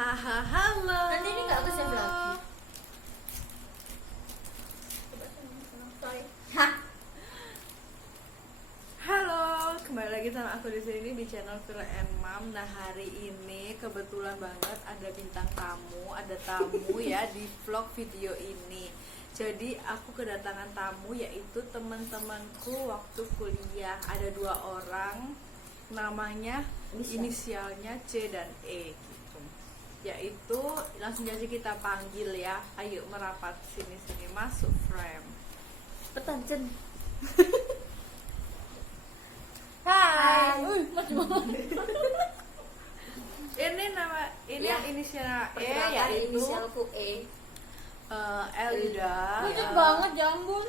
Hahaha, halo. Nanti ini nggak ke save lagi. Hah? Halo, kembali lagi sama aku di sini di channel Vira and Mom. Nah, hari ini kebetulan banget ada bintang tamu, ada tamu ya di vlog video ini. Jadi aku kedatangan tamu yaitu teman-temanku waktu kuliah. Ada 2 orang, namanya inisialnya C dan E gitu. Yaitu langsung aja kita panggil ya. Ayo merapat sini-sini, masuk frame. Petancen. Hai. Hai. Ini Ya. yang inisial E Perkenalkan, yaitu inisialku E. Elida. Lucu banget jambun.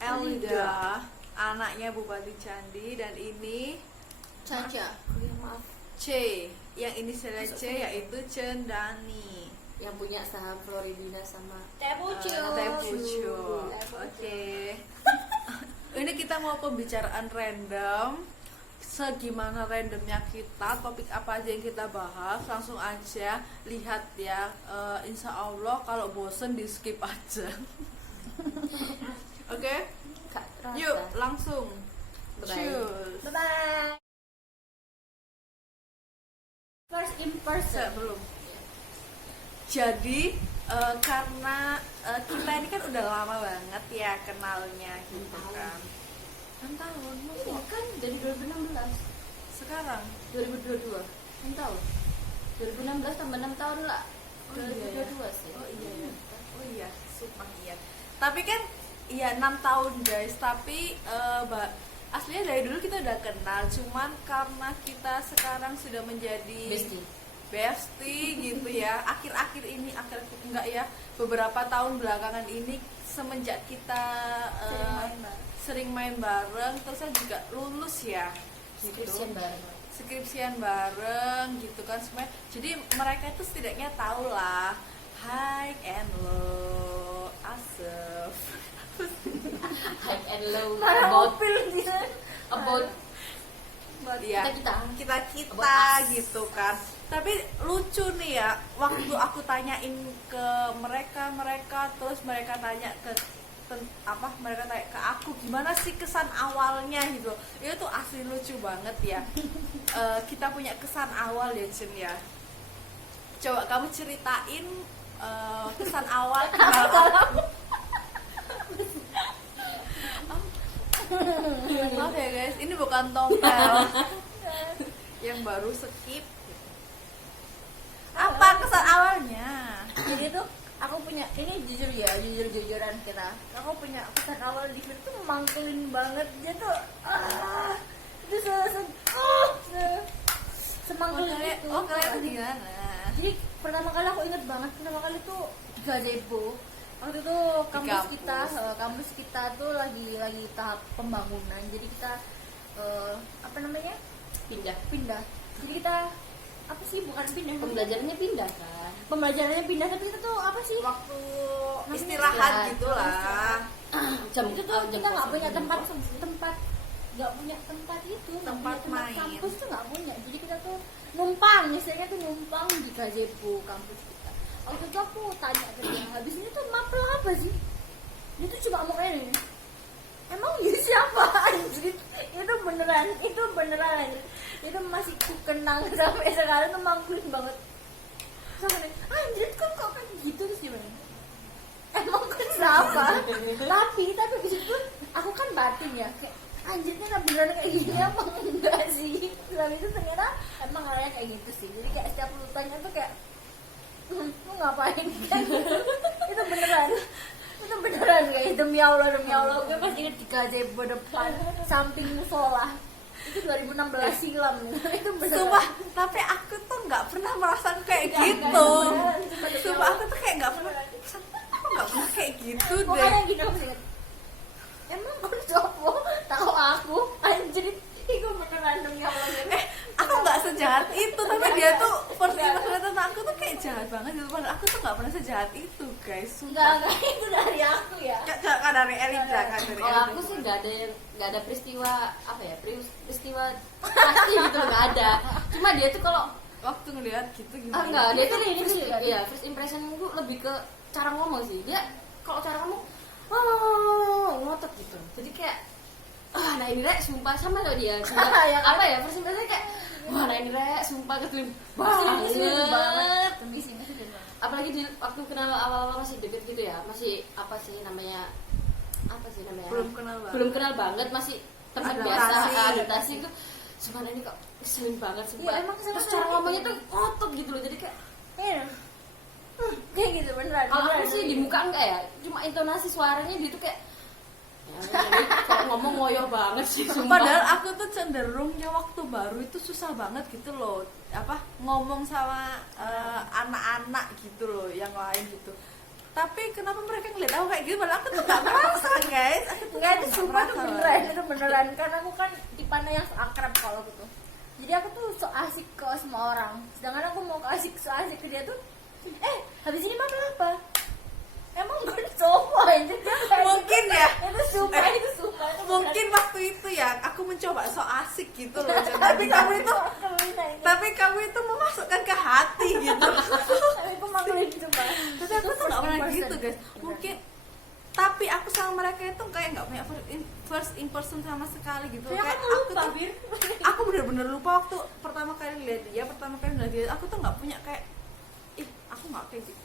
Elida, anaknya Bupati Candi, dan ini Caca. Maaf. C, yang inisialnya C yaitu Cendani. Yang punya saham Floridina sama Tepucu. Oke. Ini kita mau pembicaraan random. Segimana randomnya kita, topik apa aja yang kita bahas, langsung aja lihat ya. Insya Allah kalau bosen di skip aja. Oke? Kak Rasa. Yuk langsung. Bye-bye. Cheers. Bye-bye. First impression. Belum. Jadi karena kita ini kan udah lama banget ya kenalnya gitu kan. 6 tahun. Ini kan dari 2016. Sekarang 2022. 6 tahun. 2016 tambah 6 tahun lah. Oh, iya, 2022 sih. Oh iya, sumpah iya. Tapi kan iya 6 tahun guys, tapi aslinya dari dulu kita udah kenal, cuman karena kita sekarang sudah menjadi bestie gitu ya. Akhir-akhir ini enggak ya, beberapa tahun belakangan ini semenjak kita sering main bareng, terus saya juga lulus ya gitu. Skripsian bareng gitu kan semuanya. Jadi mereka itu setidaknya tahu lah high and low Asef. High and low about ya, kita gitu kan. Tapi lucu nih ya, waktu aku tanyain ke mereka terus mereka tanya mereka tanya ke aku gimana sih kesan awalnya gitu. Itu tuh asli lucu banget ya. Kita punya kesan awal ya Jen ya. Coba kamu ceritain kesan awal. Maaf ya guys, ini bukan tompel yang baru skip. Apa kesan awalnya? Jadi tuh aku punya, ini jujur-jujuran kita. Aku punya kesan awal di situ tuh mangkulin banget. Dia tuh itu semangkulin itu. Oh, kalian tuh gimana? Jadi pertama kali aku inget banget, pertama kali tuh di gazebo. Waktu itu kampus kita tuh lagi tahap pembangunan. Jadi kita pindah. Jadi kita bukan pindah, Pembelajarannya pindah kan? Pembelajarannya pindah, tapi itu tuh apa sih? Waktu istirahat gitu lah. Jam Itu tuh kita nggak punya tempat nggak punya tempat itu, Tempat main. kampus tuh nggak punya. Jadi kita tuh numpang, misalnya tuh numpang di gazebo kampus kita. Waktu itu aku tanya ke dia, habis ini tuh mapel apa sih? Dia tuh cuma ngomong ini, emang ini siapa anjir? Itu beneran anjir. Itu masih ku kenang sampai sekarang tuh mangkulin banget. Sampai anjir kok kayak gitu sih bang. Emang kenapa? tapi di situ aku kan batin ya, kayak anjirnya kan beneran kayak gini apa enggak sih? Lalu itu ternyata emang orangnya kayak gitu sih. Jadi kayak setiap lu tanya tuh kayak lu ngapain kayak gitu. Itu beneran kayak demi Allah gue pas inget di gazebo depan samping musola. Itu 2016 silam. Itu beneran. Sumpah, tapi aku tuh nggak pernah merasakan kayak gitu. Sumpah aku tuh kayak nggak pernah kayak gitu deh. Pokoknya gitu aku inget. Emang kau coba tahu aku anjir itu beneran demi Allah. Aku nggak sejahat itu, tapi dia tuh first impression tentang aku tuh kayak jahat banget gitu. Padahal aku tuh nggak pernah sejahat itu guys. Enggak itu dari aku ya. Kan dari Elida kan dari Kalau aku sih nggak ada peristiwa peristiwa pasti gitu, nggak ada. Cuma dia tuh kalau waktu ngelihat gitu gimana? Enggak, dia tuh Ini first, sih, kan? ya, first impression gue lebih ke cara ngomong sih. Dia kalau cara ngomong ngotot gitu. Jadi kayak nah ini rek sumpah sama loh dia. Ya kan? Apa ya? First impression kayak nah ini rek sumpah keselin Ngeselin banget. Kondisi ngeselin banget. Apalagi di waktu kenal awal-awal masih deket gitu ya. Masih apa sih namanya? Belum kenal banget, masih teman Adaptasi. biasa adaptasi itu. Cuman ini kok keselin banget sumpah. Iya, emang keselin Terus cara banget ngomongnya gitu. tuh ngotot gitu loh. Jadi kayak Iya. Kayak gitu beneran. kalau aku beneran. sih di muka enggak ya, cuma intonasi suaranya dia tuh kayak ini kayak ngomong ngoyo banget sih sumpah. Padahal aku tuh cenderungnya waktu baru itu susah banget gitu loh, apa ngomong sama anak-anak gitu loh, yang lain gitu. Tapi kenapa mereka ngeliat aku kayak gitu? Padahal aku tuh gak merasa guys. Aku tuh Enggak, itu nggak sumpah tuh merasa. beneran, itu beneran. Karena aku kan tipenya yang akrab kalau gitu. Jadi aku tuh so asik ke semua orang. Sedangkan aku mau so asik ke dia tuh, habis ini makan apa? Emang gue cowok anjir dia kayak Mungkin gitu. ya. Itu sumpah, itu sumpah. Itu Mungkin waktu itu ya aku mencoba so asik gitu loh. Tapi kamu itu memasukkan ke hati gitu. tapi aku maklum sumpah. Tapi aku tuh gak pernah gitu guys. Mungkin tapi aku sama mereka itu kayak nggak punya first impression sama sekali gitu. Ya, Kayak kamu aku lupa, tuh Bir. aku bener-bener lupa waktu pertama kali lihat dia, aku tuh nggak punya kayak aku nggak kayak gitu.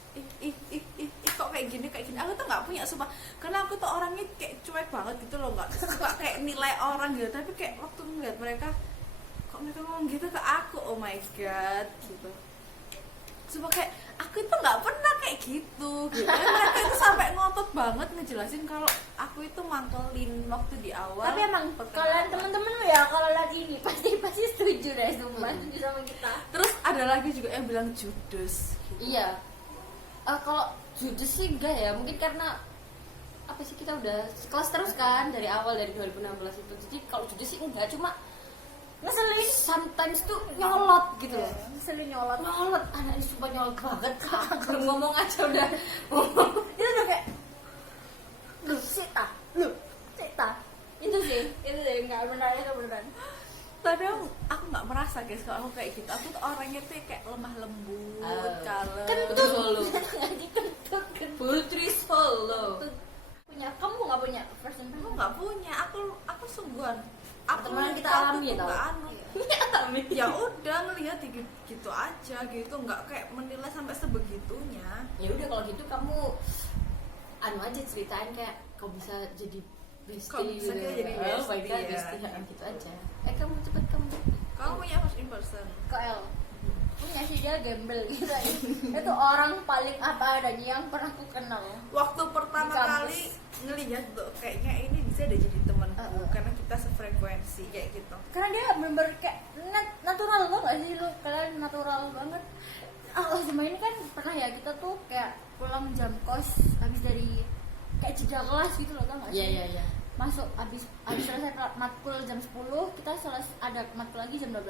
Kok kayak gini aku tuh nggak punya sumpah, karena aku tuh orangnya kayak cuek banget gitu loh, nggak suka kayak nilai orang gitu. Tapi kayak waktu ngeliat mereka, kok mereka ngomong gitu ke aku, oh my god gitu. Sumpah kayak aku itu nggak pernah kayak gitu. Mereka itu sampai ngotot banget ngejelasin kalau aku itu mangkelin waktu di awal. Tapi emang kalian temen-temen lu ya kalau lihat ini pasti setuju deh sumpah, setuju sama kita. Terus ada lagi juga yang bilang judes. Iya. Kalau judes sih enggak ya, mungkin karena apa sih, kita udah kelas terus kan dari awal, dari 2016 itu. Jadi kalau judes sih enggak, cuma Ngeselin. sometimes tuh nyolot gitu loh. Ngeselin nyolot. Nyolot, anak ini sumpah nyolot banget. Belum ngomong aja udah Itu udah kayak lu Sita. Itu sih nggak benar, itu beneran. Tapi aku nggak merasa guys kalau aku kayak gitu. Aku tuh orangnya tuh kayak lemah lembut, kalem. Betul Solo. Ngaji kentut. Putri Solo. Kamu nggak punya first Aku impression? nggak punya. Aku sungguhan. Pertemanan kita aku alami tuh ya, tau? nggak anu. Ya udah ngelihat gitu aja gitu, nggak kayak menilai sampai sebegitunya. Ya udah kalau gitu kamu anu aja ceritain kayak kau bisa jadi bestie. Kok bisa kita jadi Oh my bestie, god, ya. bestie ya, gitu aja. Kamu cepet kamu. Kamu punya first impression? Ke L punya sih, dia gembel gitu aja. Itu orang paling apa adanya yang pernah aku kenal. Waktu pertama Di kampus. kali ngelihat tuh kayaknya ini bisa ada jadi temanku karena kita sefrekuensi kayak gitu. Karena dia bener-bener kayak natural lo gak sih, lo kalian natural banget. Cuma ini kan pernah ya kita tuh kayak pulang jam kos habis dari kayak jeda kelas gitu loh, tau gak sih? Iya. Masuk habis selesai matkul jam 10, kita ada matkul lagi jam 12.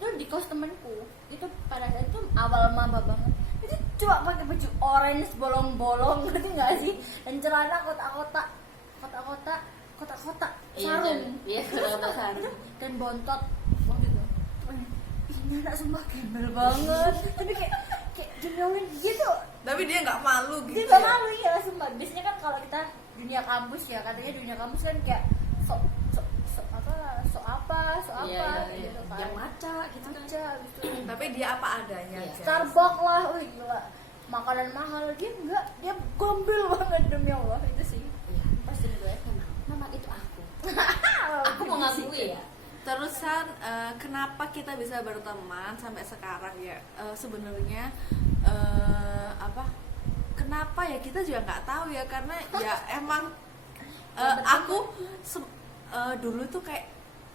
Itu di kos temenku. Itu pada saat itu awal maba banget. Itu cuma pakai baju orange bolong-bolong, ngerti nggak sih? Dan celana kotak-kotak sarung. Iya, kotak-kotak sarung. Dan bontot waktu itu. Ini anak sumpah gembel banget. Tapi kayak demi Allah gitu. Tapi dia nggak malu gitu. Dia nggak malu ya sumpah. Biasanya kan kalau kita dunia kampus ya, katanya dunia kampus kan kayak sok apa Iya. gitu kan. Yang maca gitu kan. Aja gitu. Tapi dia apa adanya Iya. guys. Starbucks lah, wih gila. Makanan mahal, dia enggak, dia gombel banget demi Allah, itu sih. Iya. Pasti gue. Memang itu aku. Aku mengakui ya. Terusan kenapa kita bisa berteman sampai sekarang ya? Sebenarnya kenapa ya kita juga nggak tahu ya, karena ya emang aku dulu tuh kayak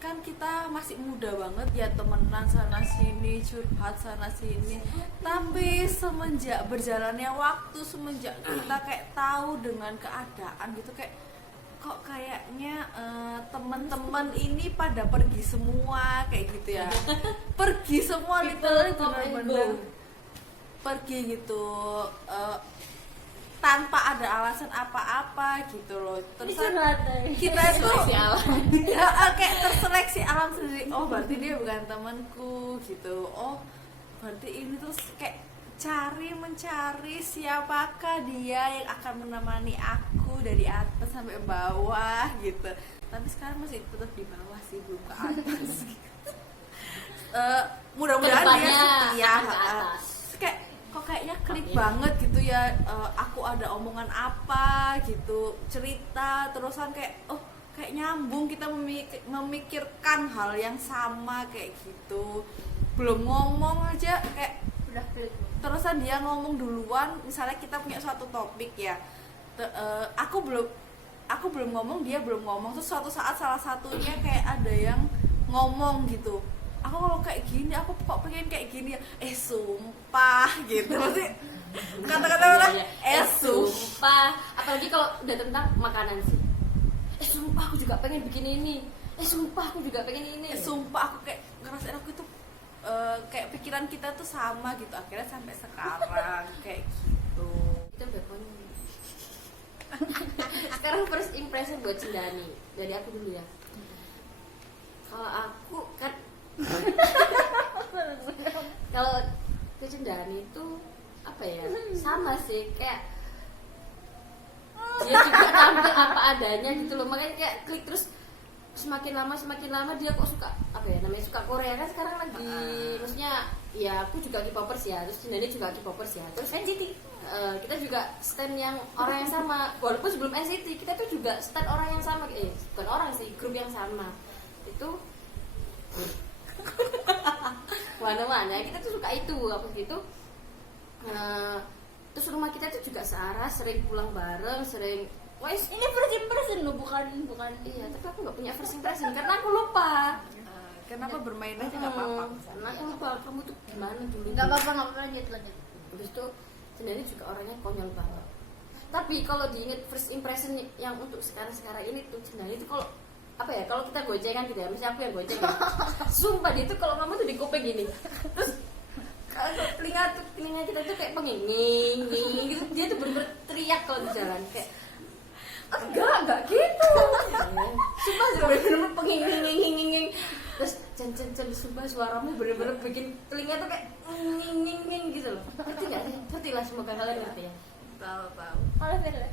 kan kita masih muda banget ya, temenan sana sini, curhat sana sini. Tapi semenjak berjalannya waktu, semenjak kita kayak tahu dengan keadaan gitu, kayak kok kayaknya teman-teman ini pada pergi semua kayak gitu ya. Pergi semua, literally benar-benar pergi gitu, tanpa ada alasan apa-apa gitu loh. Terus kita itu kayak terseleksi alam sendiri. Oh berarti dia bukan temanku gitu. Oh berarti ini terus kayak mencari siapakah dia yang akan menemani aku dari atas sampai bawah gitu. Tapi sekarang masih tetap di bawah sih, belum ke atas. Mudah-mudahan dia Kedepannya setia. akan ke atas. Kayak kok kayaknya klik Amin. banget gitu ya. Aku ada omongan apa gitu, cerita terusan kayak kayak nyambung, kita memikirkan hal yang sama kayak gitu. Belum ngomong aja kayak Udah klik. terusan dia ngomong duluan. Misalnya kita punya suatu topik ya, aku belum ngomong, dia belum ngomong, terus suatu saat salah satunya kayak ada yang ngomong gitu, aku kalau kayak gini, aku kok pengen kayak gini ya, sumpah gitu. Maksudnya kata-kata apa? Sumpah. Apalagi kalau udah tentang makanan sih. Sumpah aku juga pengen bikin ini. Sumpah aku juga pengen ini. Sumpah aku kayak ngerasain aku itu kayak pikiran kita tuh sama gitu, akhirnya sampai sekarang kayak gitu. Kita udah konyol. Sekarang first impression buat Cendani dari aku dulu ya. Kalau aku kan kalau ke Cendani itu apa ya, sama sih, kayak dia juga tampil apa adanya gitu loh, makanya kayak klik. Terus semakin lama dia kok suka apa ya namanya, suka Korea kan sekarang lagi. Maksudnya ya aku juga K-popers ya, terus Cendani juga K-popers ya, terus NCT kita juga stand yang orang yang sama. Walaupun sebelum NCT kita tuh juga stand orang yang sama, bukan orang sih, grup yang sama itu. Mana kita tuh suka itu apa gitu. Terus rumah kita tuh juga searah, sering pulang bareng, sering Ini first impression loh, bukan. iya, tapi aku nggak punya first impression karena aku lupa. Kenapa bermain aja nggak apa-apa. Karena aku lupa kamu tuh gimana dulu. Nggak apa-apa, lanjut. Habis itu Cendani juga orangnya konyol banget. Tapi kalau diinget first impression yang untuk sekarang ini tuh, Cendani itu kalau apa ya, kalau kita gocengan gitu ya, misalnya aku yang goceng ya. Sumpah dia tuh kalau kamu tuh di kuping gini. Terus kalau telinga kita tuh kayak penginging gitu. Dia tuh bener-bener teriak kalau di jalan kayak enggak gitu. Sumpah bener-bener penginging. Terus cen sumpah suaramu bener-bener bikin telinga tuh kayak nging gitu loh. Ngerti gak sih? Ngerti lah, semoga kalian ngerti ya. Tahu. Kalau Firla,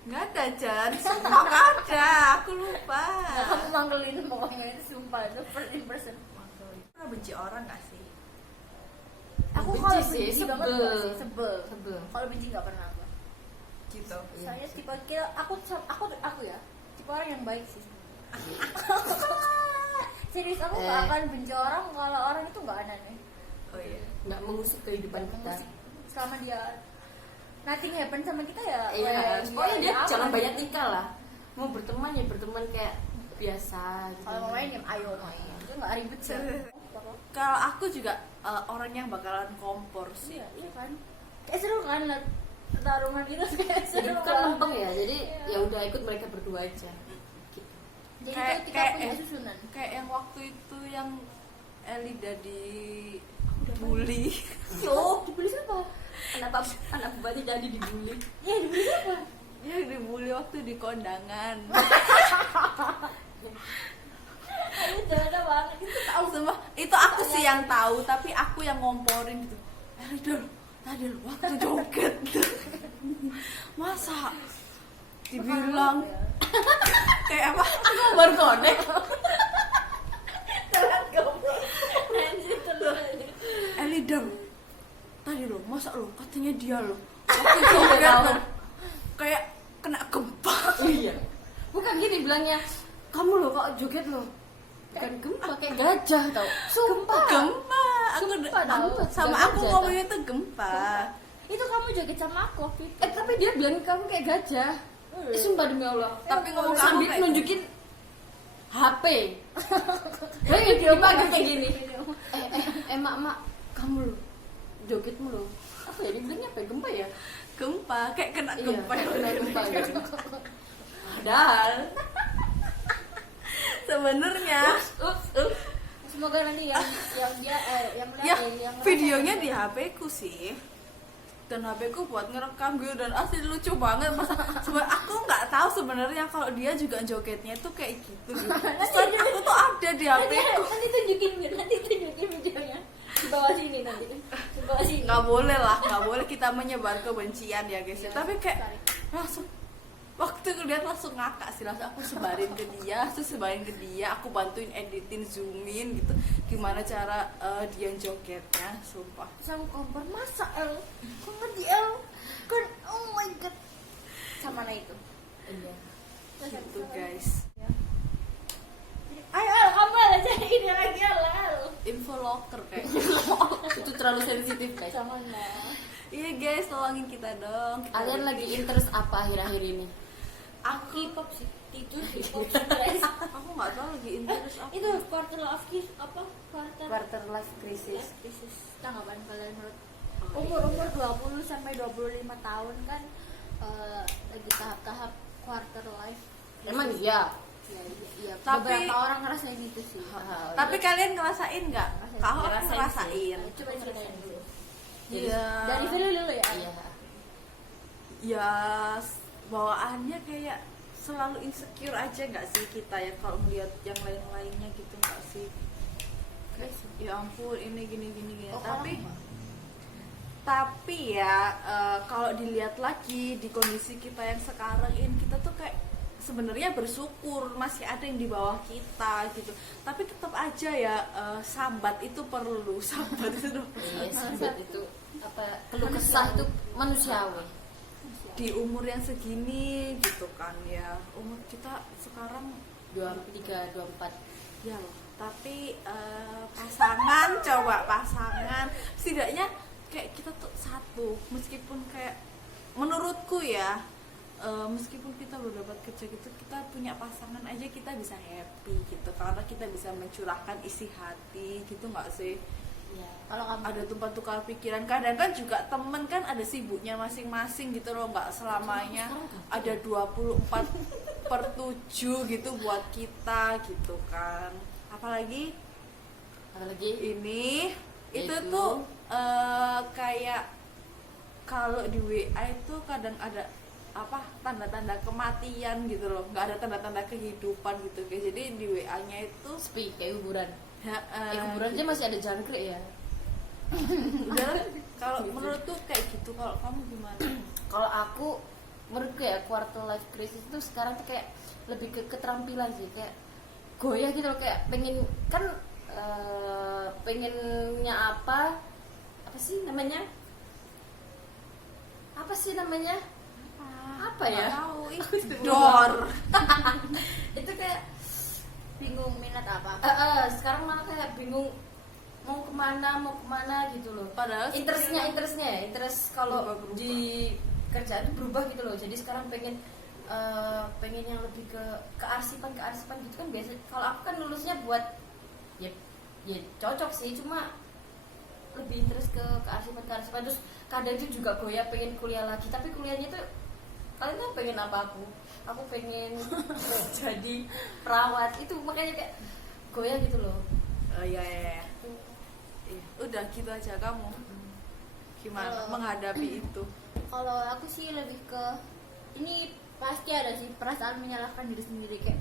Nggak ada, Jan. Sumpah nggak ada. Aku lupa. kamu manggilin pokoknya itu sumpah, itu first impression. Pernah benci orang nggak sih? Aku Benci kalau sih, benci banget sebel. nggak sih, sebel. Kalau benci nggak pernah aku. Gitu. Iya. Saya tipe aku ya, tipe orang yang baik sih. Serius, aku nggak akan benci orang kalau orang itu nggak aneh. Oh iya. Nggak mengusik kehidupan kita. Selama dia nothing happen sama kita ya. Iya, pokoknya dia aman. jangan banyak tingkah lah. Mau berteman ya berteman kayak biasa gitu. Kalau mau main ya ayo main, itu nggak ribet sih. Kalau aku juga orang yang bakalan kompor sih. Iya kan, kayak seru kan liat pertarungan gitu, kayak Jadi seru bukan kan. lempeng ya, jadi Iya. ya udah ikut mereka berdua aja. Gitu. Jadi Kayak- tuh kita kayak- punya susunan. Kayak yang waktu itu yang Elida dibully. Yo, dibeli siapa? Anak bupati jadi dibully. Ya dibeli siapa? Dia dibully waktu di kondangan. Ayo jangan banget itu tahu. Sumpah, itu aku sih yang tahu, tapi aku yang ngomporin gitu. Elida, tadi lu waktu joget. Masa dibilang kayak apa? Aku baru konek. Elida, tadi lo masa lo katanya dia lo waktu joget lo kayak kena gempa. Iya. Bukan gini bilangnya, kamu loh kok joget loh. Bukan gempa, kayak gajah tau. Sumpah. Gempa. Aku Sumpah, tahu. sama Gak aku gajah, ngomongnya itu gempa. Itu kamu joget sama aku waktu itu. Tapi dia bilang kamu kayak gajah. Sumpah demi Allah. Tapi ngomong kamu sambil kayak- nunjukin HP. Kayak video banget kayak gini. Mak, kamu loh jogetmu loh. Apa ya dibilangnya apa ya? Gempa ya? Gempa kayak kena Iya, gempa. kena gempa gitu. Padahal Sebenarnya Semoga nanti yang dia yang ya yang videonya di HP ku sih. Dan HP ku buat ngerekam gitu, dan asli lucu banget. Masa aku nggak tahu sebenarnya kalau dia juga jogetnya tuh kayak gitu. Terus aku tuh ada di HP ku. nanti tunjukin videonya. di bawah sini nanti di bawah sini Nggak boleh lah, nggak boleh kita menyebar kebencian ya guys. Iya, Tapi kayak sorry. langsung waktu lihat langsung ngakak sih, langsung aku sebarin ke dia, aku bantuin editin, zoomin gitu, gimana cara dia jogetnya, sumpah. terus aku kompor masa El kok ngerti El kan oh my god sama nah itu Iya. terus habis Gitu itu guys. ya. Jadi, ayo El kamu El jadi ini lagi El Info locker kayak. Itu terlalu sensitif guys. sama nah Iya guys, tolongin kita dong. Kita Kalian lagi interest apa akhir-akhir ini? aku K-pop sih tidur K-pop sih guys aku nggak tahu lagi interest apa. itu quarter life crisis apa Quarter life crisis. life crisis tanggapan kalian menurut umur 20 sampai 25 tahun kan lagi tahap-tahap quarter life crisis. Emang iya. Iya, Tapi- beberapa orang ngerasain itu sih. Tapi kalian ngerasain nggak? Ngerasain. Kalau aku Ngerasain ngerasain. Coba ceritain dulu. Iya. Dari Vili dulu ya. Iya. Ya bawaannya kayak selalu insecure aja nggak sih kita ya kalau melihat yang lain-lainnya gitu nggak sih? Kayak, ya ampun ini gini. Oh, tapi orang mah. tapi ya kalau dilihat lagi di kondisi kita yang sekarang ini, kita tuh kayak sebenarnya bersyukur masih ada yang di bawah kita gitu. Tapi tetap aja ya sambat itu perlu, sambat itu Iya, sambat itu apa keluh kesah itu manusiawi. di umur yang segini gitu kan ya. Umur kita sekarang 23, 24. ya loh. Tapi pasangan setidaknya kayak kita tuh satu, meskipun kayak menurutku ya meskipun kita belum dapat kerja gitu, kita punya pasangan aja kita bisa happy gitu, karena kita bisa mencurahkan isi hati gitu nggak sih? Iya. Kalau kamu Ada tempat tukar pikiran, kadang kan juga temen kan ada sibuknya masing-masing gitu loh, nggak selamanya ada 24/7 gitu buat kita gitu kan. Apalagi ini itu Yaitu? tuh kayak kalau di WA itu kadang ada apa tanda-tanda kematian gitu loh, nggak ada tanda-tanda kehidupan gitu guys. Jadi di WA-nya itu Sepi kayak kuburan. ya, Kuburan aja masih ada jangkrik ya. udah kalau menurut tuh kayak gitu. Kalau kamu gimana? Kalau aku menurutku ya quarter life crisis itu sekarang tuh kayak lebih ke keterampilan sih, kayak goyah gitu loh, kayak pengen kan pengennya apa sih namanya apa ya Nggak tahu ih dor. itu kayak bingung minat apa? sekarang malah kayak bingung mau kemana gitu loh. Padahal interest kalau berubah-berubah. di kerjaan itu berubah gitu loh. Jadi sekarang pengen yang lebih ke kearsipan gitu kan. Biasa kalau aku kan lulusnya buat ya cocok sih, cuma lebih interest ke kearsipan. Terus kadang itu juga goyah pengen kuliah lagi, tapi kuliahnya tuh kalian tuh pengen apa? Aku pengen jadi perawat, itu makanya kayak goyah gitu loh. Iya. Udah gitu aja. Kamu gimana Kalau- menghadapi itu? Kalau aku sih lebih ke ini pasti ada sih perasaan menyalahkan diri sendiri kayak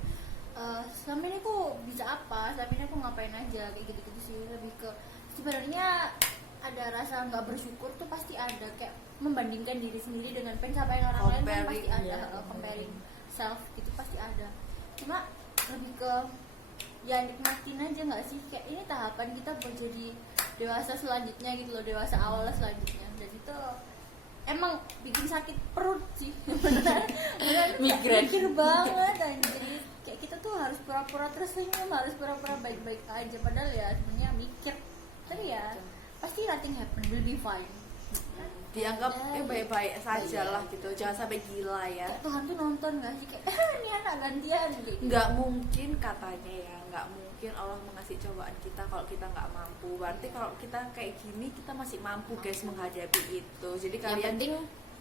selama ini aku bisa apa, selama ini aku ngapain aja kayak gitu sih. Lebih ke sebenarnya ada rasa nggak bersyukur tuh pasti ada, kayak membandingkan diri sendiri dengan pencapaian orang lain kan pasti ada, comparing self gitu pasti ada. Cuma lebih ke ya nikmatin aja nggak sih, kayak ini tahapan kita buat jadi dewasa selanjutnya gitu loh, dewasa awal selanjutnya. Dan itu emang bikin sakit perut sih beneran Migrain. mikir banget anjir. Kayak kita tuh harus pura-pura tersenyum, harus pura-pura baik-baik aja, padahal ya sebenarnya mikir. Tapi ya pasti nothing happen, will be fine. Dianggap Ya, baik-baik saja iya. lah gitu, jangan sampai gila ya. Kayak Tuhan tuh nonton gak sih kayak ini anak gantian kayak gitu. Nggak mungkin katanya ya, nggak mungkin Allah mengasih cobaan kita kalau kita nggak mampu. Berarti kalau kita kayak gini kita masih mampu guys menghadapi itu. Jadi Yang kalian penting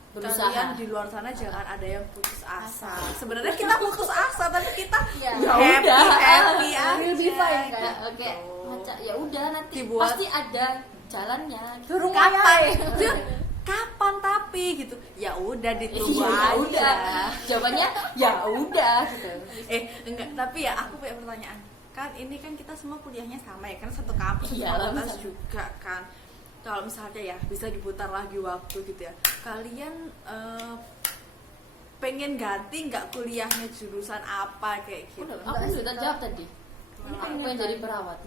berusaha. kalian di luar sana jangan ada yang putus asa. Sebenarnya kita putus asa tapi kita Ya. happy aja. Will be fine, kan? Oke, macam ya udah nanti Dibuat- pasti ada jalannya. Turun Kapan? aja. Jun, kapan tapi gitu. Ya udah ditunggu Iya, aja. udah. Jawabannya ya udah gitu. Enggak, tapi ya aku punya pertanyaan. kan ini kan kita semua kuliahnya sama ya kan, satu kampus, Iya, fakultas sama. juga kan. Kalau misalnya ya bisa diputar lagi waktu gitu ya, kalian pengen ganti nggak kuliahnya jurusan apa kayak gitu? Aku Enggak sih, sudah Kak. jawab tadi. Ini Aku pengen pengen jadi kan. perawat.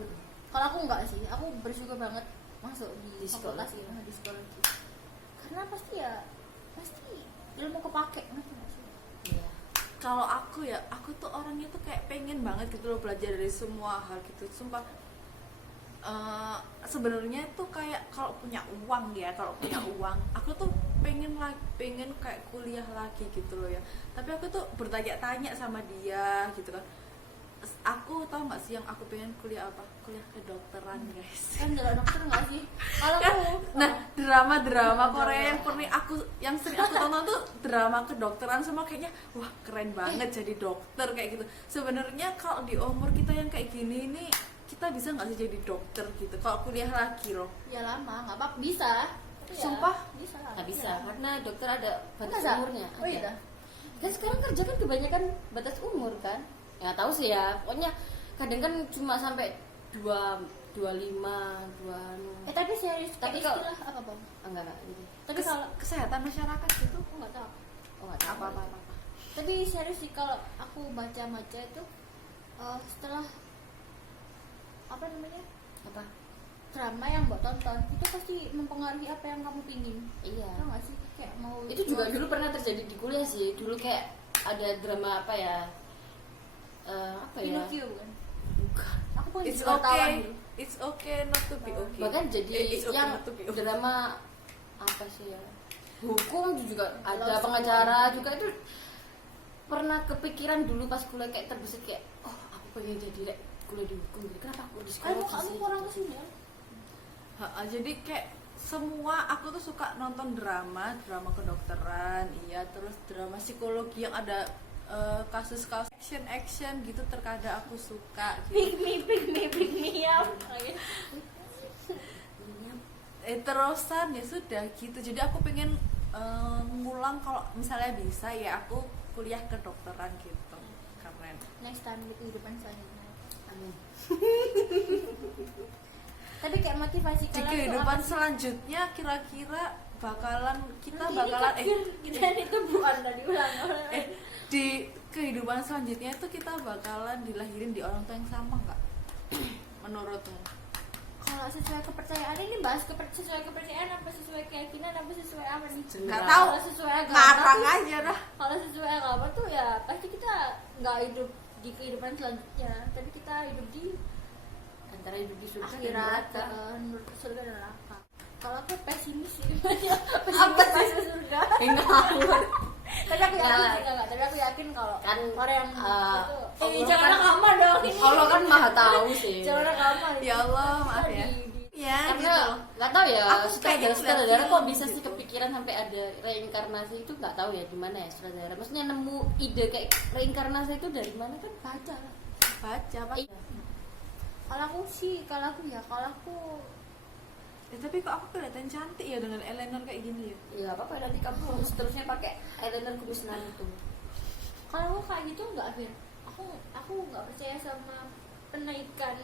Kalau aku enggak sih, aku bersyukur banget masuk di Di fakultas psikologi. ini, di psikologi. Karena pasti ilmu kepake, ngerti nggak sih? Iya. Kalau aku ya, aku tuh orangnya tuh kayak pengen banget gitu loh belajar dari semua hal gitu. Sumpah, sebenarnya tuh kayak kalau punya uang ya, kalau punya uang, aku tuh pengen kayak kuliah lagi gitu loh ya. Tapi aku tuh bertanya-tanya sama dia gitu kan. Aku tahu nggak sih yang aku pengen kuliah apa? Kuliah kedokteran guys. Kan jalan dokter nggak sih? Kalau aku, Nah, drama-drama Korea yang sering aku tonton tuh drama kedokteran, semua kayaknya wah keren banget jadi dokter kayak gitu. Sebenarnya kalau di umur kita yang kayak gini ini, kita bisa nggak sih jadi dokter gitu? Kalau kuliah lagi loh. ya lama, nggak apa bisa. Tapi ya, Sumpah? bisa lah. Nggak bisa Iya. karena dokter ada batas Masa? umurnya. Oh iya. Ada. Kan sekarang kerja kan kebanyakan batas umur kan? Ya tahu sih ya. Pokoknya kadang kan cuma sampai 25. Tapi serius, Tapi kayak kalau- istilah apa bang? Enggak. Gitu. Tapi kalau Kesehatan masyarakat gitu aku nggak tahu. Oh, nggak tahu. apa. Tapi serius sih kalau aku baca-baca itu setelah apa namanya Apa? drama yang mbak tonton itu pasti mempengaruhi apa yang kamu pingin. Iya. Tahu nggak sih kayak mau Itu juga dulu pernah terjadi di kuliah sih. Dulu kayak ada drama apa ya? Apa ya? Pinocchio kan. Bukan. Aku pun It's juga wartawan okay, dulu. it's okay not to be okay. Bahkan jadi It's okay yang not to be okay. drama apa sih ya? Hukum juga ada, Law pengacara juga itu pernah kepikiran dulu pas kuliah kayak terbesit kayak oh aku pengen jadi kuliah di hukum gitu. Kenapa aku di Kamu psikologi sih? kurang kesini ya? Jadi kayak semua aku tuh suka nonton drama kedokteran, iya, terus drama psikologi yang ada kasus-kasus action gitu, terkadang aku suka gitu. Pick me up. Terusan ya sudah gitu, jadi aku pengen ngulang kalau misalnya bisa ya aku kuliah kedokteran gitu, keren. Next time di kehidupan selanjutnya. Amin. Tapi kayak motivasi Di kalian tuh kehidupan apa sih? selanjutnya kira-kira kita Nanti bakalan ini kan kita itu bukan tadi ulang. di kehidupan selanjutnya itu kita bakalan dilahirin di orang tua yang sama nggak menurutmu? Kalau sesuai kepercayaan ini bahas sesuai kepercayaan apa sesuai keyakinan apa sesuai apa nih? Nggak tahu, Kalau sesuai agama ngarang tuh- aja dah. Kalau sesuai agama tuh ya pasti kita nggak hidup di kehidupan selanjutnya, tapi kita hidup di Antara hidup di surga dan akhirat, neraka. menurut surga dan neraka. Kalau aku pesimis sih, Apa sih? masuk surga. Ngawur. Tapi aku yakin Nggak. sih, nggak. Tapi aku yakin kalau Kan, orang yang itu, Allah jangan kan- nakama dong ini. Allah kan maha tahu sih. Jangan nakama. Ya Allah, maaf ya. Ya Karena gitu. nggak tahu ya, Aku kayaknya sutradara ngeliat kok film bisa sih gitu. kepikiran sampai ada reinkarnasi itu nggak tahu ya gimana ya sutradara. Maksudnya nemu ide kayak reinkarnasi itu dari mana kan baca lah. Baca apa? Iya. Kalau aku Tapi kok aku kelihatan cantik ya dengan eyeliner kayak gini ya? Ya nggak apa-apa nanti kamu seterusnya pakai eyeliner kumis itu. kalau aku kayak gitu nggak Fir. Aku nggak percaya sama penaikan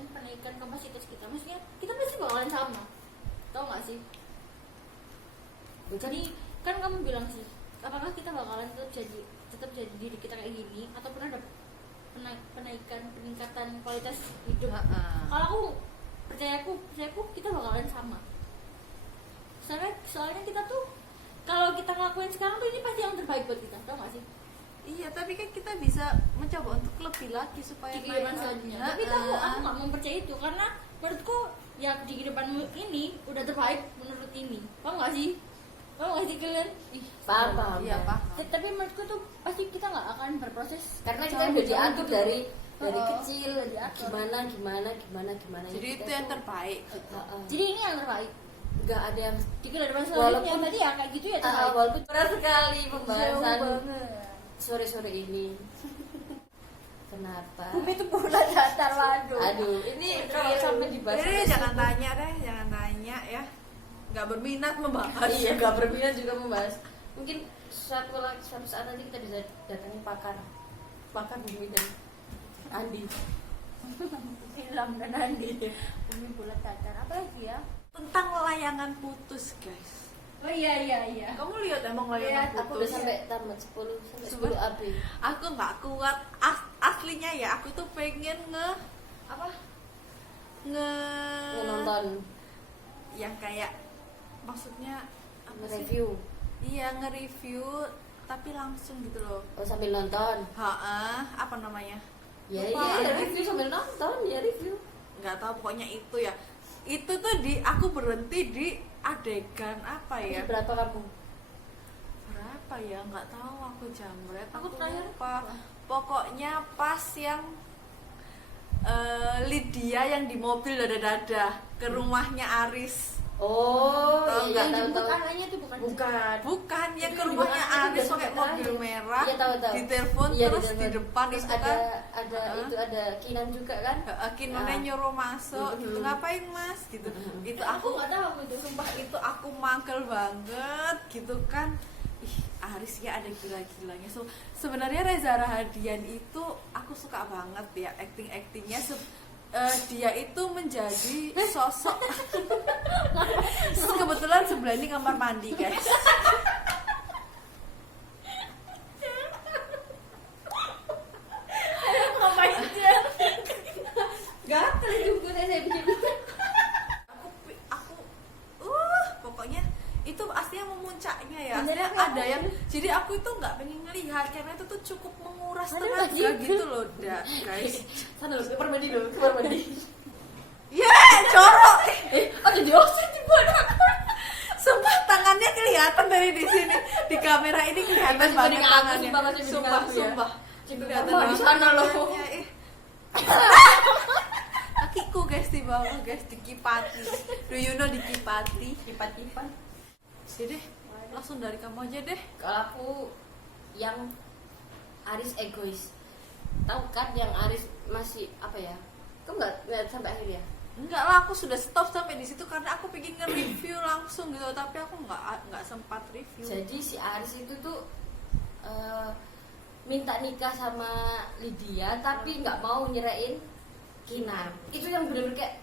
kapasitas kita. Maksudnya kita pasti bakalan sama. Tahu nggak sih? Jadi kan kamu bilang sih, apakah kita bakalan tetap jadi diri kita kayak gini ataupun ada peningkatan kualitas hidup? Kalau aku percayaku kita bakalan sama. Soalnya kita tuh kalau kita ngelakuin sekarang tuh ini pasti yang terbaik buat kita, tau gak sih? Iya, tapi kan kita bisa mencoba untuk lebih lagi supaya Di kehidupan naik selanjutnya. lagi. Tapi aku nggak mempercaya itu karena menurutku ya di kehidupanmu ini udah terbaik menurut ini, paham gak sih? Paham gak sih kalian? Paham. Iya, paham. Tapi menurutku tuh pasti kita nggak akan berproses Karena kita jauh- udah jauh diatur gitu. dari Oh, kecil udah diatur. gimana. Jadi itu yang terbaik. Jadi ini yang terbaik nggak ada yang di kehidupan selanjutnya. Walaupun- Tadi ya kayak gitu ya terbaik. walaupun berat sekali Jauh pembahasan banget. sore-sore ini. Kenapa? Bumi itu pula datar, waduh. Aduh, ini kalau sampai dibahas Jadi sampai jangan subuh. tanya deh, jangan tanya ya. Nggak berminat membahas. Iya, nggak berminat juga membahas. Mungkin suatu saat nanti kita bisa datangi pakar bumi dan Andi. film dan Andi bumi bulat datar apa lagi ya? Tentang layangan putus, guys. Oh iya Kamu lihat emang Lihat, layangan Aku udah putus? sampai tamat 10 sampai 10 Sumpah. AB. Aku nggak kuat. Aslinya ya, aku tuh pengen apa? Nonton, yang kayak maksudnya apa sih? review. Iya, nge-review tapi langsung gitu loh. Oh, sambil nonton. Apa namanya? Ya Lupa. iya, review sambil nonton, ya review. Nggak tahu, pokoknya itu ya. Itu tuh aku berhenti di adegan apa ya? Berapa kamu? Berapa ya? Nggak tahu aku jamret. Aku terakhir lupa. Pokoknya pas yang Lydia yang di mobil dada-dada ke rumahnya Aris. Oh, Tahu iya, nggak? tahu tahu. Bukan anaknya itu bukan. Bukan, yang ke Itu rumahnya di mana? Aris Itu pakai udah mobil terakhir. merah. Iya, tahu tahu. Ditelepon Iya, terus di ditelepon. depan Terus itu ada kan itu ada Kinan juga kan? Kinonnya Ah. nyuruh masuk Mhm. gitu, ngapain mas gitu. Itu Aku aku nggak tahu aku itu. sumpah itu aku mangkel banget gitu kan. Ih, Aris ya ada gila-gilanya. Sebenarnya Reza Rahadian itu aku suka banget ya actingnya. Dia itu menjadi sosok. Kebetulan sebelah ini kamar mandi, guys. Ngapain dia? Gatel juga saya bikin. aku pokoknya itu aslinya memuncaknya ya. Bener, Aslinya aku ada yakin. yang jadi aku itu nggak pengen ngelihat karena itu tuh cukup menguras Ada tenaga lagi. gitu loh, guys. Sana lu kamar mandi dulu, kamar mandi. Ya, jorok. Ada di offset di mana? Sumpah tangannya kelihatan dari di sini. Di kamera ini kelihatan Masih banget mending aku, tangannya. sumpah, masih mending Sumpah, aku ya. sumpah. Kelihatan di sana loh. tangannya, ih. Kakiku guys di bawah guys dikipati. Do you know dikipati? Kipat-kipat. Jadi langsung dari kamu aja deh. Kalau aku yang Aris egois. Tahu kan yang Aris masih apa ya? Kamu nggak sampai akhir ya? Enggak lah, aku sudah stop sampai di situ karena aku pengen nge-review langsung gitu, tapi aku nggak sempat review. Jadi si Aris itu tuh minta nikah sama Lydia tapi nggak mau nyerain Kinan. Itu yang bener-bener kayak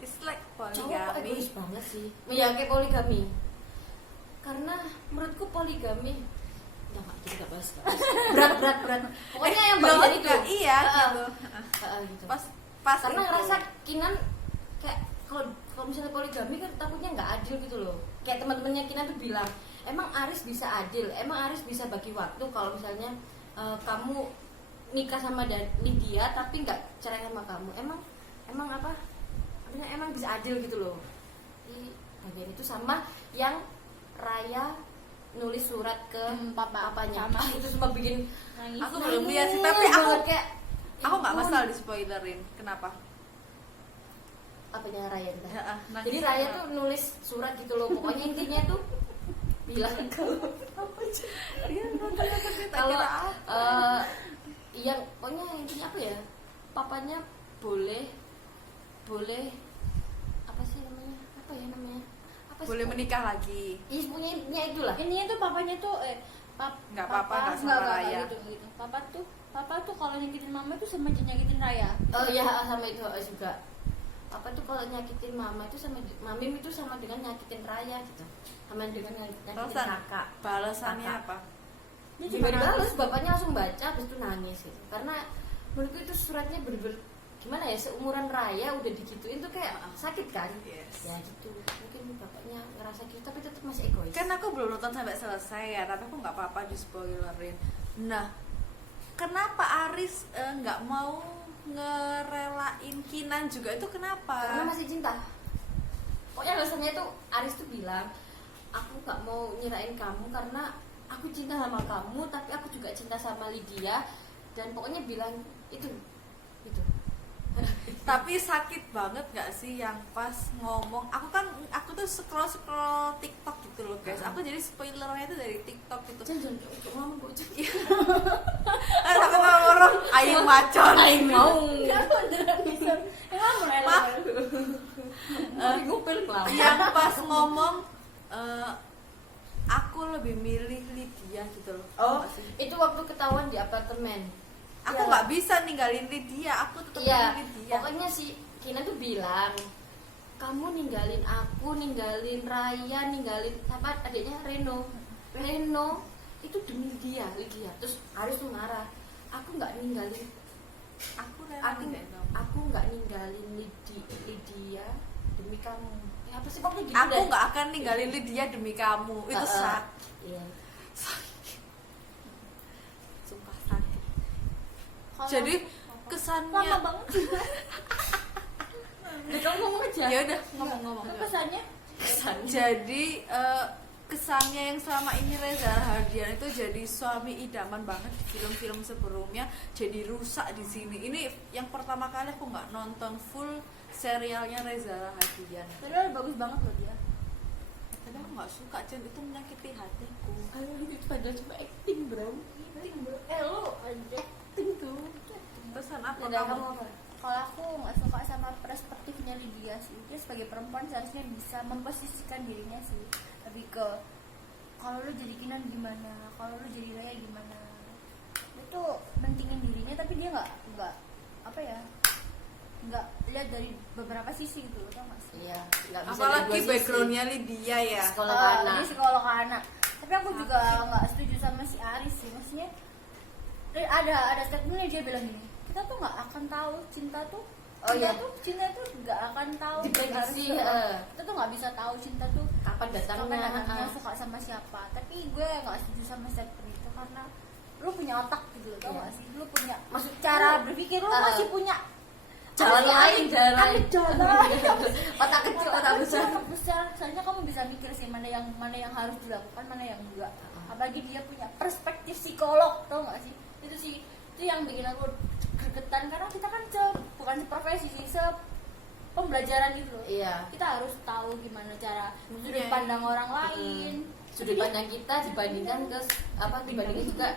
It's like cowok poligami. egois banget sih. Ya kayak poligami. Karena menurutku poligami udah nggak bahas. Berat. Pokoknya yang Loh, bagian itu. enggak, iya Heeh. gitu. Gitu. Pas Karena itu. ngerasa Kinan kayak kalau misalnya poligami kan takutnya nggak adil gitu loh. Kayak teman-temannya Kinan tuh bilang, emang Aris bisa adil, emang Aris bisa bagi waktu kalau misalnya kamu nikah sama Lydia tapi nggak cerai sama kamu, emang apa? Artinya emang bisa adil gitu loh. Di bagian itu sama yang Raya nulis surat ke papanya. Sama. Itu cuma bikin Nangis. Aku belum lihat sih, tapi aku kayak nggak ampun. masalah di spoilerin. Kenapa? Apanya Raya kita? Ya, nangis Jadi Raya kenapa? tuh nulis surat gitu loh. Pokoknya intinya tuh bilang Dia nonton kalau yang pokoknya intinya apa ya? Papanya boleh apa sih namanya? Apa ya namanya? Apa sih? boleh menikah lagi. Iya, pokoknya intinya itulah. Ininya tuh papanya tuh Nggak apa-apa, nggak sama Raya. gitu. Papa tuh kalau nyakitin mama tuh sama nyakitin Raya. Oh iya, sama itu juga. Apa tuh kalau nyakitin mama itu sama mamim itu sama dengan nyakitin Raya gitu. Sama dengan nyakitin Terusan, kakak. balasannya Kakak. apa? Dia Juga cuma dibalas, nangis. bapaknya langsung baca habis itu nangis gitu. Karena menurutku itu suratnya bener-bener gimana ya, seumuran Raya udah digituin tuh kayak sakit kan. Yes. Ya gitu, mungkin bapaknya ngerasa gitu tapi tetap masih egois. Kan aku belum nonton sampai selesai ya, tapi aku nggak apa-apa di spoilerin. Nah, kenapa Aris nggak mau ngerelain Kinan juga itu kenapa? Karena masih cinta. Pokoknya alasannya tuh Aris tuh bilang, aku nggak mau nyerain kamu karena aku cinta sama kamu tapi aku juga cinta sama Lydia, dan pokoknya bilang itu. Tapi sakit banget gak sih yang pas ngomong, aku tuh scroll TikTok gitu loh guys. Aku jadi spoilernya itu dari TikTok gitu. Jangan ngomong bocah. Tapi orang aing macon. Aing mau. Emang mulai Mah. Ngupil lah. Yang pas ngomong aku lebih milih Lydia gitu loh. Oh, Nggak sih? itu waktu ketahuan di apartemen. Aku Ya. nggak bisa ninggalin Lydia, aku tetap Iya, ninggalin Lydia. pokoknya si Kina tuh bilang kamu ninggalin aku, ninggalin Raya, ninggalin apa adiknya Reno itu demi dia, Lydia. Terus Aris tuh marah, aku nggak ninggalin, Aku rela aku ninggalin kamu. aku nggak ninggalin Lydia demi kamu. Ya, apa sih pokoknya gitu Aku deh. nggak akan ninggalin Lydia demi kamu. Itu sakit. Iya. Sumpah sakit. Kalau Jadi lama kesannya banget. Udah kamu ngomong aja. ya udah ngomong-ngomong. Itu kesannya Jadi kesannya yang selama ini Reza Rahardian itu jadi suami idaman banget di film-film sebelumnya, jadi rusak di sini. Ini yang pertama kali aku nggak nonton full serialnya Reza Rahardian. padahal bagus banget loh dia. Tapi aku nggak suka, Jen, itu menyakiti hatiku. Kalau itu padahal cuma acting, bro. Lu aja Acting tuh. Pesan apa Udah, kamu? kamu apa? kalau aku nggak suka sama perspektifnya Lydia sih, dia sebagai perempuan seharusnya bisa memposisikan dirinya sih lebih ke kalau lu jadi Kinan gimana, kalau lu jadi Raya gimana. Dia tuh mentingin dirinya tapi dia nggak apa ya, nggak lihat dari beberapa sisi gitu, tau nggak sih? Iya, nggak bisa Apalagi dari dua sisi. backgroundnya Lydia ya. Sekolah anak. Dia psikolog anak. Tapi aku juga nggak setuju sama si Aris sih, maksudnya ada statementnya dia bilang gini, kita tuh nggak akan tahu cinta tuh Oh, iya. cinta tuh nggak akan tahu Diprediksi, kita tuh nggak bisa tahu cinta tuh Kapan datangnya? kapan datangnya, suka sama siapa. Tapi gue nggak setuju sama statement itu karena lu punya otak gitu, tau Iya. nggak sih, lu punya Maksud cara lu, berpikir, lu uh, masih punya jalan lain, jalan lain. Otak kecil, otak besar. otak besar. Soalnya kamu bisa mikir sih mana yang harus dilakukan, mana yang enggak. Apalagi dia punya perspektif psikolog, tau nggak sih? Itu yang bikin aku gregetan karena kita kan bukan seprofesi sih, pembelajaran gitu loh. Iya. Kita harus tahu gimana cara sudut Iya. pandang orang lain. Sudut pandang kita dibandingkan ke dibandingin juga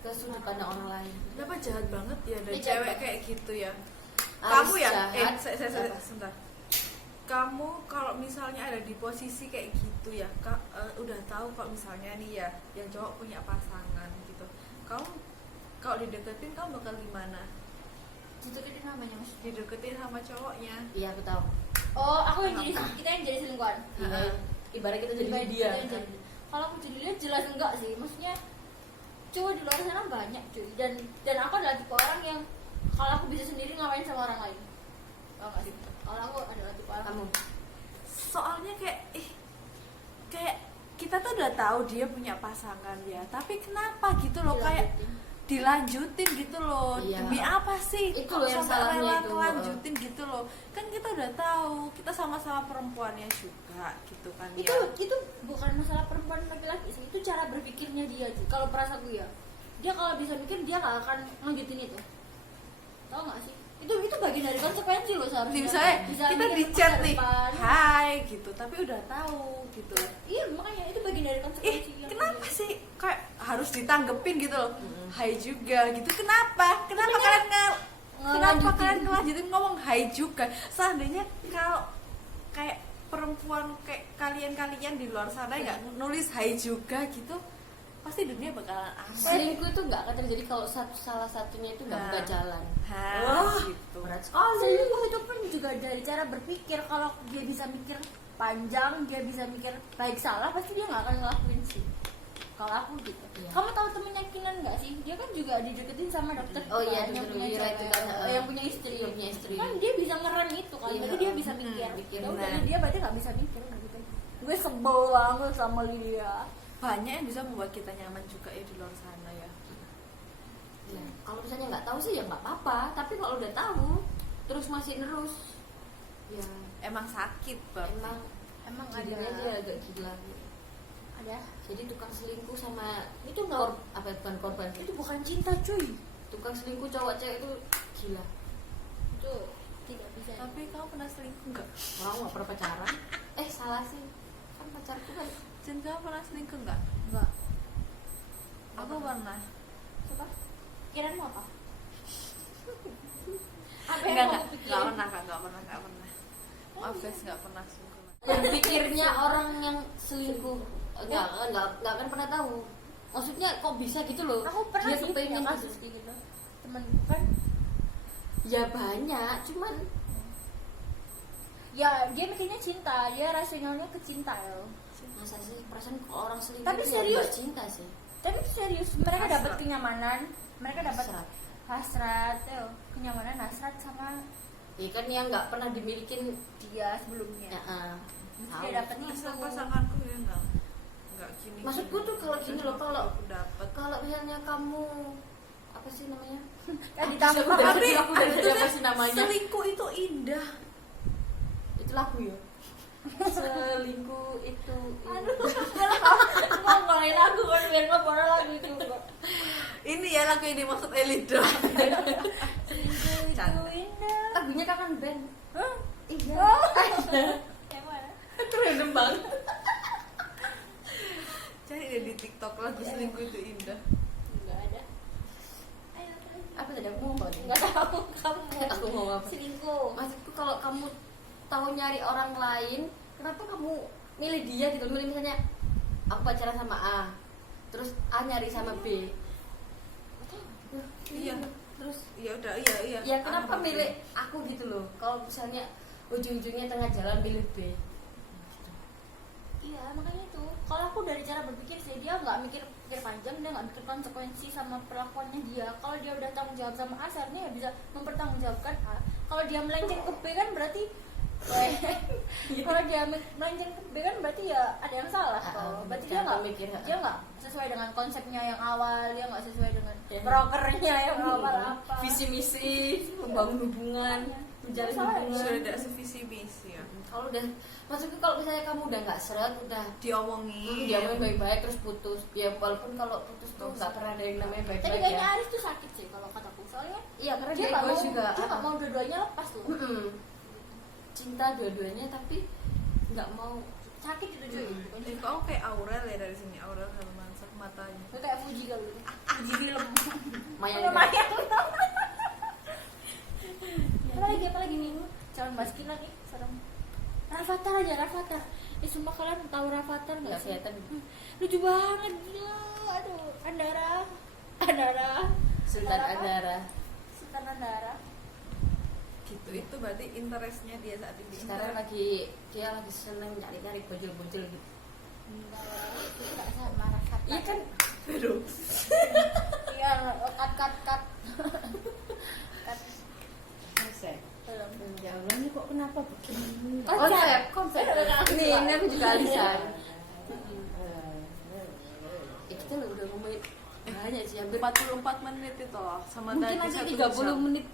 ke sudut pandang orang lain. Kenapa jahat banget ya ada Dia jahat cewek banget. kayak gitu ya? Aris Kamu ya? jahat. Saya Apa? sebentar. Kamu kalau misalnya ada di posisi kayak gitu ya, udah tahu kalau misalnya nih ya, yang cowok punya pasangan gitu. Kamu kalau dideketin kamu bakal gimana? Dideketin namanya mas. Dideketin sama cowoknya. Iya, aku tahu. Oh, aku yang kita yang jadi selingkuhan. Iya. Ibarat kita jadi Ibarat dia. kita yang jadi. Kalau aku jadi dia jelas enggak sih, maksudnya cowok di luar sana banyak cuy, dan aku adalah tipe orang yang kalau aku bisa sendiri ngapain sama orang lain, tau gak sih? Kalau aku adalah tipe orang Kamu. Soalnya kayak kita tuh udah tahu dia punya pasangan ya, tapi kenapa gitu loh, kayak dilanjutin gitu loh. Iya. Demi apa sih Itu kok loh yang sampai salahnya rela itu. ngelanjutin gitu loh. Kan kita udah tahu kita sama-sama perempuannya juga gitu kan itu ya. itu bukan masalah perempuan laki-laki sih, itu cara berpikirnya dia sih. Kalau perasa gue ya, dia kalau bisa mikir dia gak akan lanjutin itu, tau gak sih? Itu bagian dari konsekuensi loh seharusnya. Misalnya Bisa kita mikir di masa chat nih, depan. hai gitu, tapi udah tahu gitu. Iya, makanya itu bagian dari konsekuensi yang Kenapa dia- sih kayak harus ditanggepin gitu loh? Hai juga gitu. Kenapa kalian kenapa kalian ngelanjutin ngomong hai juga? Seandainya kalau kayak perempuan kayak kalian di luar sana nggak nulis hai juga gitu, pasti dunia bakalan asik. Selingkuh itu nggak akan terjadi kalau salah satunya itu nggak Nah. buka jalan. Wah, gitu. Berat sekali. Selingkuh itu pun juga dari cara berpikir. Kalau dia bisa mikir panjang, dia bisa mikir baik salah, pasti dia nggak akan ngelakuin sih. Kalau aku gitu. Iya. Kamu tahu temennya Kinan nggak sih? Dia kan juga dideketin sama dokter. Oh iya, kan, yang dokter punya Wira cewek, itu kan, yang punya istri. yang punya istri. Kan dia bisa ngerem itu kan. Iya, Berarti dia bisa mikir. mikir, Ya udah, nah. dia berarti nggak bisa mikir gitu. Gue sebel banget sama dia. Banyak yang bisa membuat kita nyaman juga ya di luar sana ya. Ya, kalau misalnya nggak tahu sih ya nggak apa-apa. Tapi kalau udah tahu terus masih nerus, ya Emang sakit banget. emang ada jadinya aja agak gila. ada Jadi tukang selingkuh sama itu nggak, bukan korban, itu bukan cinta cuy, tukang selingkuh cowok cewek itu gila. itu tidak bisa. Tapi kamu pernah selingkuh nggak? Mau nggak pernah pacaran? Salah sih, kan pacarku kan. Jen, kamu pernah selingkuh nggak? Enggak. Aku pernah. Coba kirain mau apa? Apa Enggak, kamu pikirin? nggak pernah. Maaf guys, nggak pernah selingkuh. Berpikirnya orang yang selingkuh nggak akan pernah tahu. Maksudnya kok bisa gitu loh? Aku pernah Dia sih kepengen punya gitu. kasus kayak gitu. temanku kan Ya banyak, cuman ya dia mikirnya cinta, dia rasionalnya ke cinta ya. masa sih perasaan kalau orang selingkuh Tapi itu ya serius. buat cinta sih. Tapi serius, mereka Hasrat. dapat kenyamanan, mereka dapat Hasrat. hasrat, kenyamanan, hasrat sama Ya kan yang nggak pernah dimilikin. dia sebelumnya. Ya, Mesti tahu. dia dapat itu. Masa pasanganku ya enggak gini. Maksudku tuh kalau gini loh, aku dapat. kalau misalnya kamu apa sih namanya? Kan ditambah Tapi Aku udah itu apa sih namanya? selingkuh itu indah. Itu lagu ya. Selingkuh itu. mau ngelain aku kan biar nggak boleh lagu itu. Ini ya lagu yang dimaksud Elida. Itu indah. Lagunya Kangen Band. Hah? Iya. Oh. Kayak mana? Itu random banget. Cari deh di TikTok lagu selingkuh itu indah. Enggak ada. Ayo. Apa tadi aku mau apa nih? Enggak tahu kamu. Aku mau apa? Selingkuh. Maksudku kalau kamu tahu nyari orang lain, kenapa kamu milih dia gitu? Milih misalnya aku pacaran sama A, terus A nyari sama B. Iya. Terus Ya udah, iya. ya kenapa Ah, milih aku gitu loh? Kalau misalnya ujung-ujungnya tengah jalan milih B. Iya, makanya itu. Kalau aku dari cara berpikir sih, dia nggak mikir panjang, dia nggak mikir konsekuensi sama perlakuannya dia. Kalau dia udah tanggung jawab sama A, seharusnya ya bisa mempertanggungjawabkan A. Kalau dia melenceng ke B kan berarti kalau dia melenceng ke B kan berarti ya ada yang salah. Berarti dia jangan nggak mikir, dia nggak sesuai dengan konsepnya yang awal, dia nggak sesuai dengan Ya. brokernya yang awal apa. Visi misi membangun hubungan, menjalin Salah, hubungan. sudah tidak sevisi misi ya. Kalau udah, maksudku kalau misalnya kamu udah nggak seret, udah Diomongin. dia mau baik-baik terus putus. Ya walaupun kalau putus tuh nggak pernah ada yang namanya Tapi baik-baik kayaknya ya. Aris tuh sakit sih kalau kataku, soalnya Iya karena dia dia nggak egois mau juga. dia nggak mau dua-duanya lepas loh. Cinta dua-duanya tapi nggak mau. Sakit itu cuy. Kamu kayak Aurel ya dari sini, Aurel Hermansyah matanya. Gue kayak Fuji kali ini. Fuji film. Mayang Lumayan. Apa lagi nih? Calon baskin lagi, serem. Rafathar aja, Rafathar. Sumpah kalian tahu Rafathar nggak nggak sih? kelihatan. Lucu banget gila. Aduh, Andara. Sultan Apa? Andara. Sultan Andara. Gitu, itu berarti interestnya dia saat ini. Sekarang dia lagi seneng nyari-nyari bojol-bojol gitu. Enggak sama Rafathar. Iya kan? Aduh. Iya, cut. Konsep. Belum. Ya Allah ini kok kenapa begini? Konsep. Ini aku juga alisan. Kita udah ngomongin banyak sih, hampir 44 menit itu loh. Sama mungkin tadi nanti 1 30 jam. menit.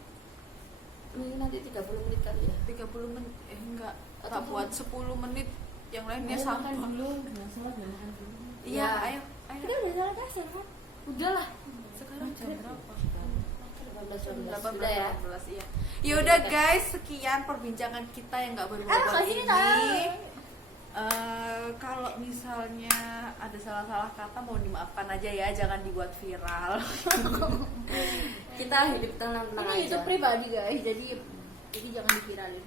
Ini nanti 30 menit kali ya. 30 menit enggak. Atau Tak buat 10 menit yang lainnya Ayo sampah. makan dulu, masalah udah makan dulu. Iya, Ya. ayo. Kita udah salah kasih kan? Udahlah. Sekarang jam berapa? 18 18 ya. 18 iya. Ya udah guys, sekian perbincangan kita yang nggak berbobot kasih ini. Kalau misalnya ada salah-salah kata mohon dimaafkan aja ya, jangan dibuat viral. Kita hidup tenang-tenang Ini aja. YouTube pribadi guys, jadi jangan diviralin.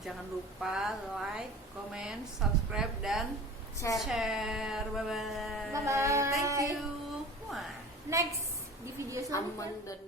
Jangan lupa like, comment, subscribe dan Share. Bye bye. Bye-bye. Thank you. Wah. Next di video selanjutnya. Aman dan